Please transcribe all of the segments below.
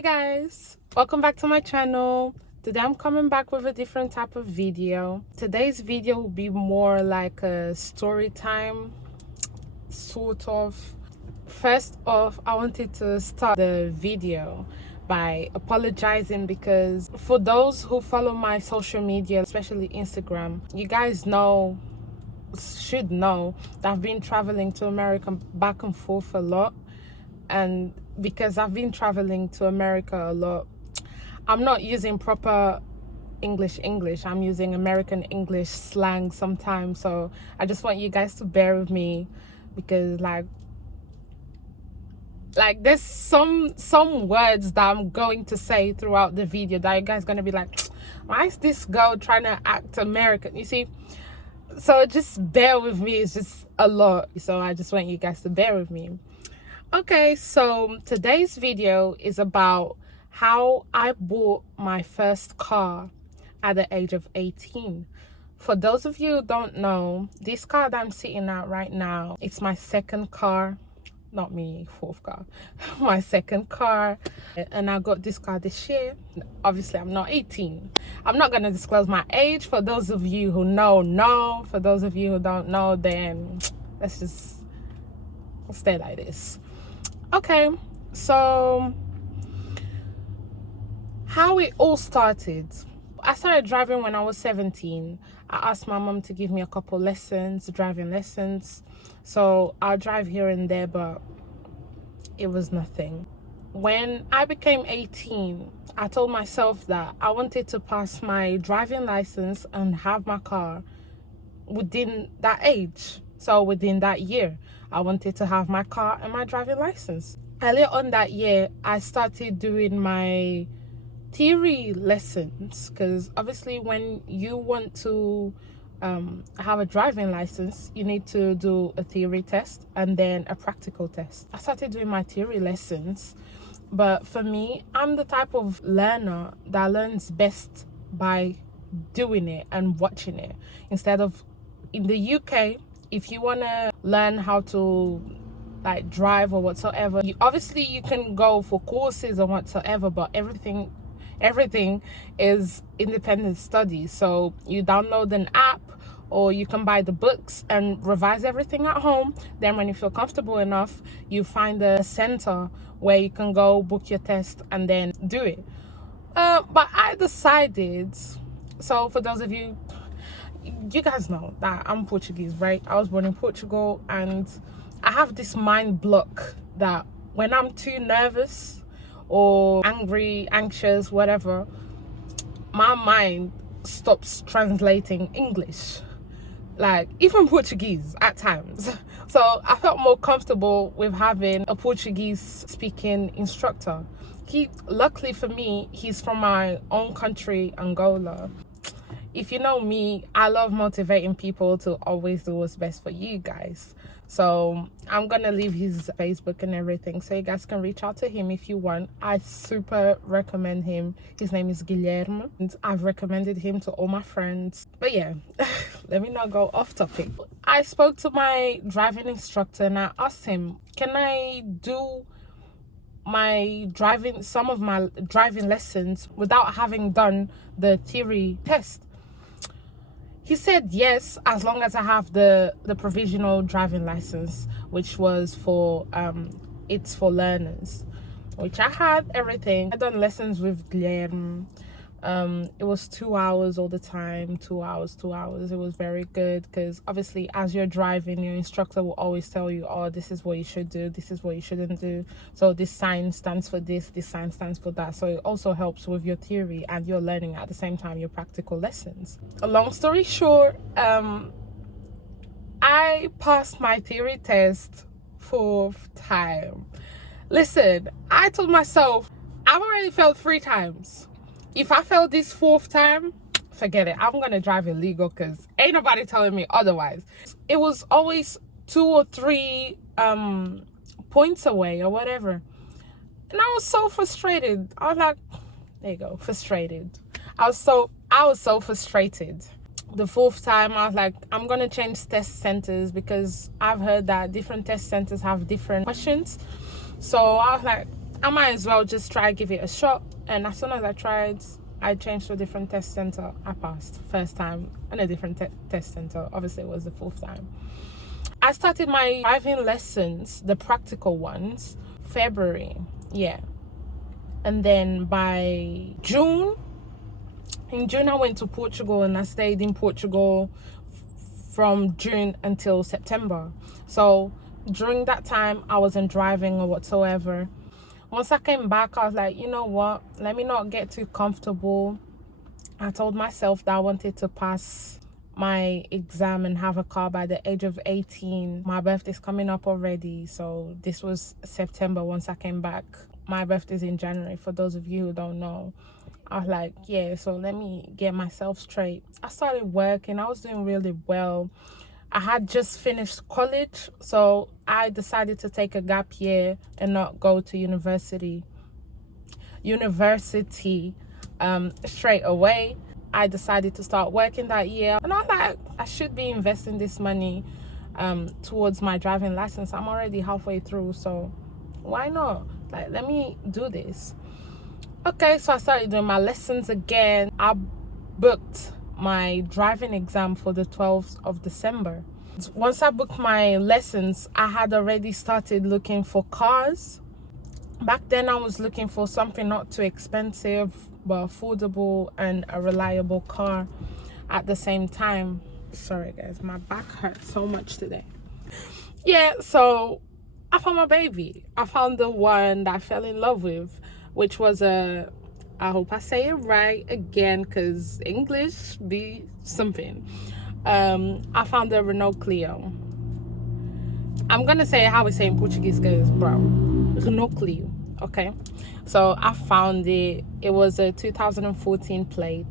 Hey guys, welcome back to my channel. Today I'm coming back with a different type of video. Today's video will be more like a story time, sort of. First off, I wanted to start the video by apologizing because for those who follow my social media, especially Instagram, you guys should know that I've been traveling to America back and forth a lot. And because I've been traveling to America a lot, I'm not using proper English. I'm using American English slang sometimes. So I just want you guys to bear with me because like there's some words that I'm going to say throughout the video that you guys gonna be like, why is this girl trying to act American? You see? So just bear with me. It's just a lot. So I just want you guys to bear with me. Okay, so today's video is about how I bought my first car at the age of 18. For those of you who don't know, this car that I'm sitting at right now, it's my second car. Not me, fourth car. My second car. And I got this car this year. Obviously, I'm not 18. I'm not going to disclose my age. For those of you who know. For those of you who don't know, then let's just stay like this. Okay, so how it all started. I started driving when I was 17. I asked my mom to give me a couple driving lessons. So I'll drive here and there, but it was nothing. When I became 18, I told myself that I wanted to pass my driving license and have my car within that age. So within that year, I wanted to have my car and my driving license. Earlier on that year, I started doing my theory lessons because obviously when you want to have a driving license, you need to do a theory test and then a practical test. I started doing my theory lessons, but for me, I'm the type of learner that learns best by doing it and watching it. Instead of in the UK, if you want to learn how to like drive or whatsoever, you can go for courses or whatsoever, but everything is independent study. So you download an app or you can buy the books and revise everything at home. Then when you feel comfortable enough, you find a center where you can go book your test and then do it. But I decided, so for those of you guys know that I'm Portuguese, right? I was born in Portugal, and I have this mind block that when I'm too nervous or angry, anxious, whatever, my mind stops translating English, like even Portuguese at times. So I felt more comfortable with having a Portuguese speaking instructor. Luckily for me, he's from my own country, Angola. If you know me, I love motivating people to always do what's best for you guys. So I'm gonna leave his Facebook and everything so you guys can reach out to him if you want. I super recommend him. His name is Guilherme, and I've recommended him to all my friends. But yeah, let me not go off topic. I spoke to my driving instructor and I asked him, can I do some of my driving lessons without having done the theory test? He said yes, as long as I have the provisional driving license, which was for it's for learners, which I had everything. I done lessons with Guilherme. It was 2 hours all the time, 2 hours. It was very good because obviously as you're driving, your instructor will always tell you, oh, this is what you should do, this is what you shouldn't do. So this sign stands for this sign stands for that. So it also helps with your theory and your learning at the same time, your practical lessons. A long story short, I passed my theory test 4th time. Listen, I told myself I've already failed 3 times. If I fail this 4th time, forget it. I'm gonna drive illegal because ain't nobody telling me otherwise. It was always 2 or 3 points away or whatever, and I was so frustrated. I was like, there you go, frustrated. I was so frustrated. The 4th time, I was like, I'm gonna change test centers because I've heard that different test centers have different questions. So I was like, I might as well just try give it a shot. And as soon as I tried, I changed to a different test center. I passed first time and a different test center. Obviously, it was the fourth time. I started my driving lessons, the practical ones, February. Yeah. And then by June, in June, I went to Portugal and I stayed in Portugal from June until September. So during that time, I wasn't driving or whatsoever. Once I came back, I was like, you know what? Let me not get too comfortable. I told myself that I wanted to pass my exam and have a car by the age of 18. My birthday's coming up already. So this was September once I came back. My birthday's in January, for those of you who don't know. I was like, yeah, so let me get myself straight. I started working. I was doing really well. I had just finished college, so I decided to take a gap year and not go to university straight away. I decided to start working that year, and I was like, I should be investing this money towards my driving license. I'm already halfway through, so why not? Like, let me do this. Okay, so I started doing my lessons again. I booked my driving exam for the 12th of December. Once I booked my lessons, I had already started looking for cars. Back then, I was looking for something not too expensive, but affordable and a reliable car at the same time. Sorry, guys, my back hurts so much today. Yeah, so I found my baby. I found the one that I fell in love with, which was I hope I say it right again, because English be something. I found a Renault Clio. I'm gonna say how we say in Portuguese, because bro, Renault Clio. Okay, so I found it. It was a 2014 plate.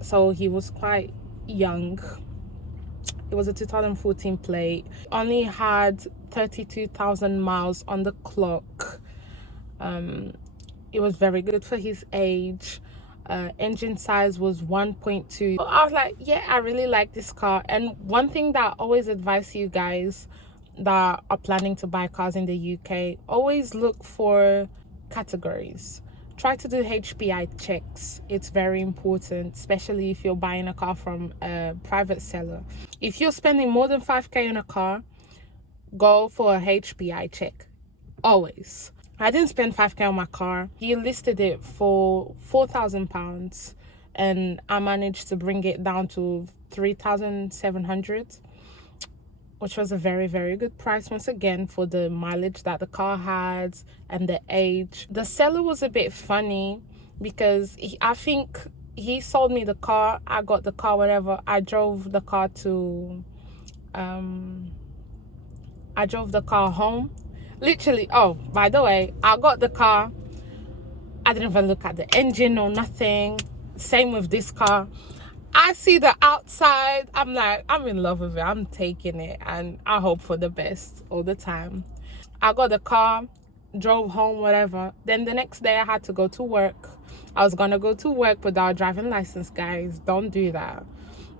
So he was quite young. It was a 2014 plate. Only had 32,000 miles on the clock. It was very good for his age. Engine size was 1.2. I was like, yeah, I really like this car. And one thing that I always advise you guys that are planning to buy cars in the UK, always look for categories. Try to do HPI checks. It's very important, especially if you're buying a car from a private seller. If you're spending more than 5k on a car, go for a HPI check. Always. I didn't spend 5k on my car. He listed it for £4,000 and I managed to bring it down to 3,700, which was a very, very good price once again for the mileage that the car had and the age. The seller was a bit funny because I think he sold me the car. I got the car, whatever. I drove the car home. Literally, oh, by the way, I got the car. I didn't even look at the engine or nothing. Same with this car. I see the outside. I'm like, I'm in love with it. I'm taking it. And I hope for the best all the time. I got the car, drove home, whatever. Then the next day I had to go to work. I was going to go to work without a driving license, guys. Don't do that.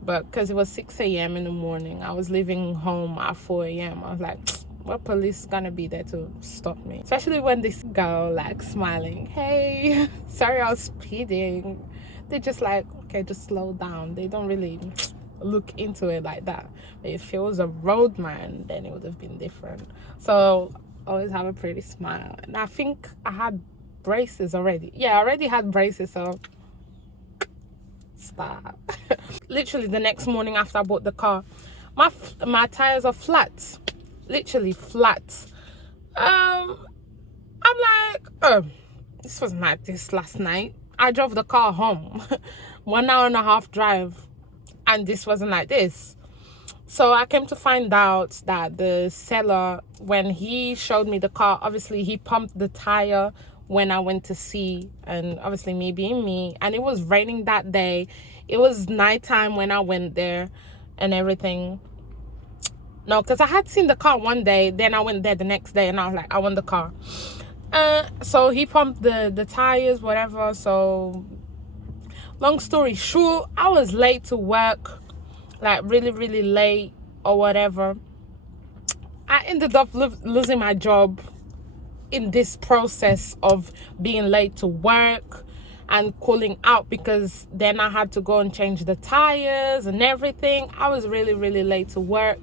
But because it was 6 a.m. in the morning, I was leaving home at 4 a.m. I was like, what police is gonna be there to stop me? Especially when this girl like smiling, hey, sorry I was speeding. They're just like, okay, just slow down. They don't really look into it like that. But if it was a roadman, then it would have been different. So always have a pretty smile. And I think I had braces already. Yeah, I already had braces, so stop. Literally the next morning after I bought the car, my tires are flat. Literally flat. I'm like, oh, this wasn't like this last night. I drove the car home 1 hour and a half drive, and this wasn't like this. So I came to find out that the seller, when he showed me the car, obviously he pumped the tire when I went to see, and obviously me being me, and it was raining that day. It was nighttime when I went there and everything. No, because I had seen the car one day, then I went there the next day and I was like, I want the car. So he pumped the tires, whatever. So long story short, I was late to work, like really, really late or whatever. I ended up losing my job in this process of being late to work and cooling out, because then I had to go and change the tires and everything. I was really, really late to work.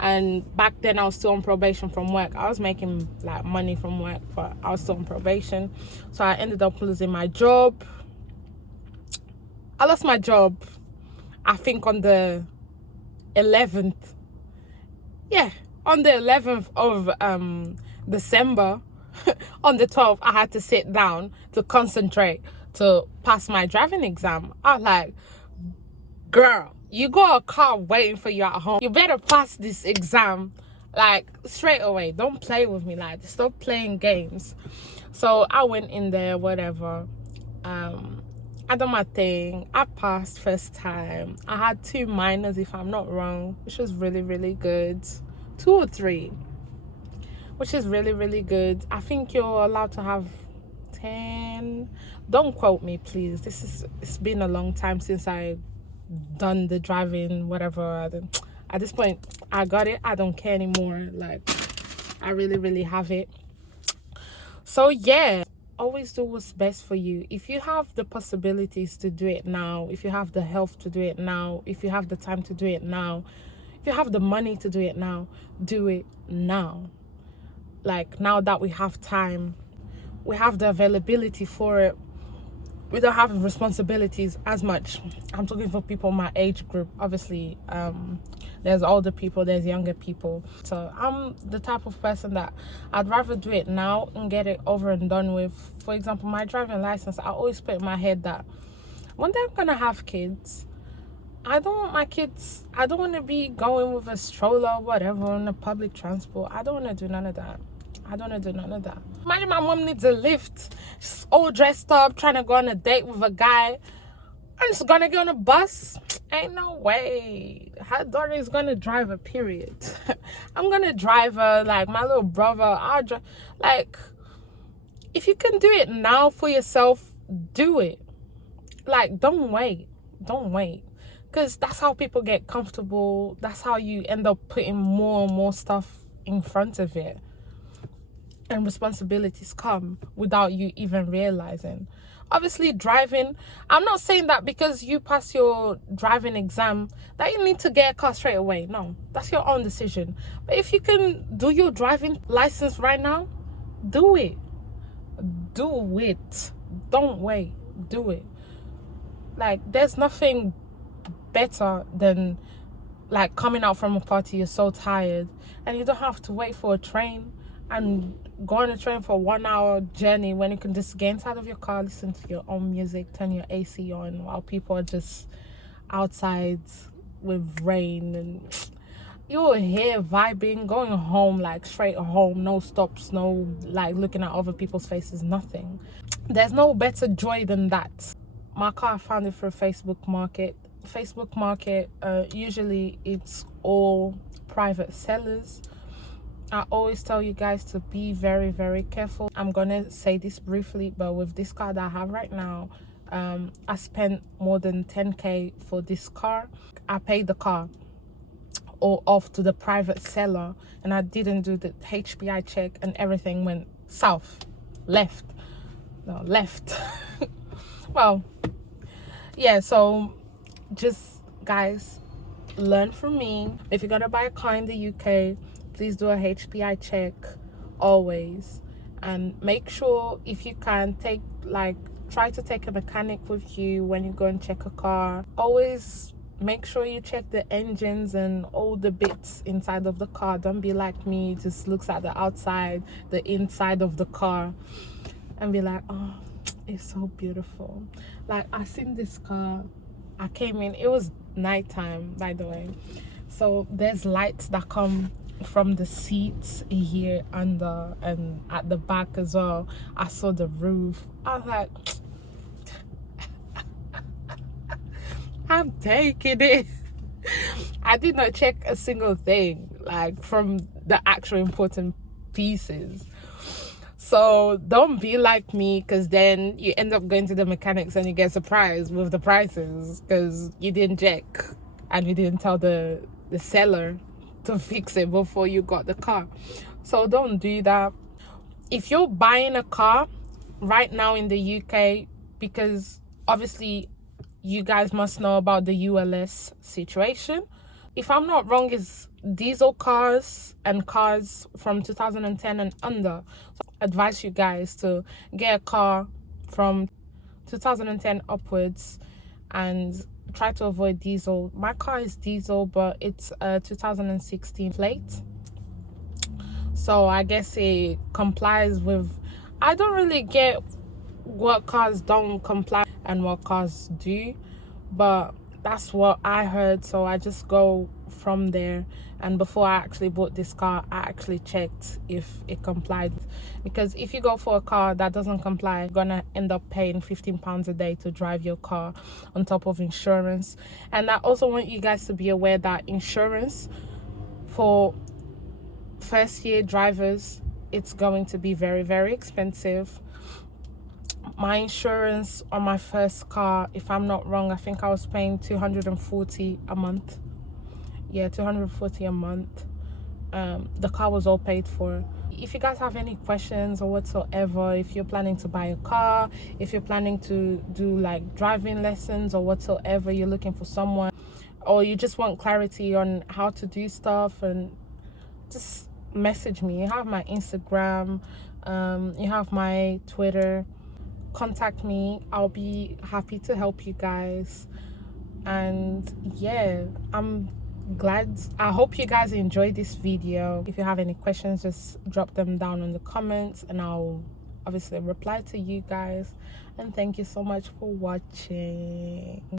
And back then I was still on probation from work. I was making like money from work, but I was still on probation. So I ended up losing my job. I lost my job, I think on the 11th. Yeah, on the 11th of December. On the 12th, I had to sit down to concentrate to pass my driving exam. I was like, girl, you got a car waiting for you at home. You better pass this exam like straight away. Don't play with me. Like, stop playing games. So I went in there, whatever. I done my thing. I passed first time. I had 2 minors, if I'm not wrong, which was really, really good. 2 or 3, which is really, really good. I think you're allowed to have 10. Don't quote me, please. It's been a long time since I done the driving, whatever. At this point, I got it. I don't care anymore. Like, I really, really have it. So yeah, always do what's best for you. If you have the possibilities to do it now, if you have the health to do it now, if you have the time to do it now, if you have the money to do it now, do it now. Like, now that we have time, we have the availability for it, we don't have responsibilities as much. I'm talking for people my age group. Obviously, there's older people, there's younger people. So I'm the type of person that I'd rather do it now and get it over and done with. For example, my driving license, I always put in my head that one day I'm gonna have kids. I don't want my kids, I don't want to be going with a stroller or whatever on the public transport. I don't want to do none of that. I don't want to do none of that. Imagine my mom needs a lift. She's all dressed up, trying to go on a date with a guy. I'm just gonna get on a bus. Ain't no way. Her daughter is gonna drive her, period. I'm gonna drive her, like my little brother. I'll drive. Like, if you can do it now for yourself, do it. Like, don't wait. Don't wait. Because that's how people get comfortable. That's how you end up putting more and more stuff in front of it. And responsibilities come without you even realizing. Obviously, driving, I'm not saying that because you pass your driving exam that you need to get a car straight away. No, that's your own decision. But if you can do your driving license right now, do it. Do it. Don't wait. Do it. Like, there's nothing better than like coming out from a party, you're so tired and you don't have to wait for a train and go on a train for a 1 hour journey when you can just get inside of your car, listen to your own music, turn your AC on while people are just outside with rain, and you're here vibing, going home, like straight home, no stops, no like looking at other people's faces, nothing. There's no better joy than that. My car, I found it through Facebook Market. Usually it's all private sellers. I always tell you guys to be very, very careful. I'm gonna say this briefly, but with this car that I have right now, I spent more than 10k for this car. I paid the car all off to the private seller, and I didn't do the HPI check, and everything went left. Well, yeah, so just guys, learn from me. If you're gonna buy a car in the UK, please do a HPI check always, and make sure, if you can, try to take a mechanic with you when you go and check a car. Always make sure you check the engines and all the bits inside of the car. Don't be like me, just looks at the outside, the inside of the car, and be like, oh, it's so beautiful. Like, I seen this car, I came in, it was nighttime, by the way, so there's lights that come from the seats here under and at the back as well. I saw the roof. I was like, I'm taking it. I did not check a single thing, like, from the actual important pieces. So don't be like me, because then you end up going to the mechanics and you get surprised with the prices because you didn't check and you didn't tell the seller to fix it before you got the car. So don't do that. if you're buying a car right now in the UK, because obviously you guys must know about the ULS situation. If I'm not wrong, is diesel cars and cars from 2010 and under. So I advise you guys to get a car from 2010 upwards and try to avoid diesel. My car is diesel, but it's a 2016 plate, so I guess it complies with, I don't really get what cars don't comply and what cars do, but that's what I heard, so I just go from there. And before I actually bought this car, I actually checked if it complied, because if you go for a car that doesn't comply, you're gonna end up paying £15 a day to drive your car, on top of insurance. And I also want you guys to be aware that insurance for first year drivers, it's going to be very, very expensive. My insurance on my first car, if I'm not wrong, I think I was paying 240 a month. Yeah, 240 a month. The car was all paid for. If you guys have any questions or whatsoever, if you're planning to buy a car, if you're planning to do like driving lessons or whatsoever, you're looking for someone, or you just want clarity on how to do stuff, and just message me. You have my Instagram, you have my Twitter. Contact me. I'll be happy to help you guys. And yeah, I'm glad. I hope you guys enjoyed this video. If you have any questions, just drop them down in the comments and I'll obviously reply to you guys. And thank you so much for watching.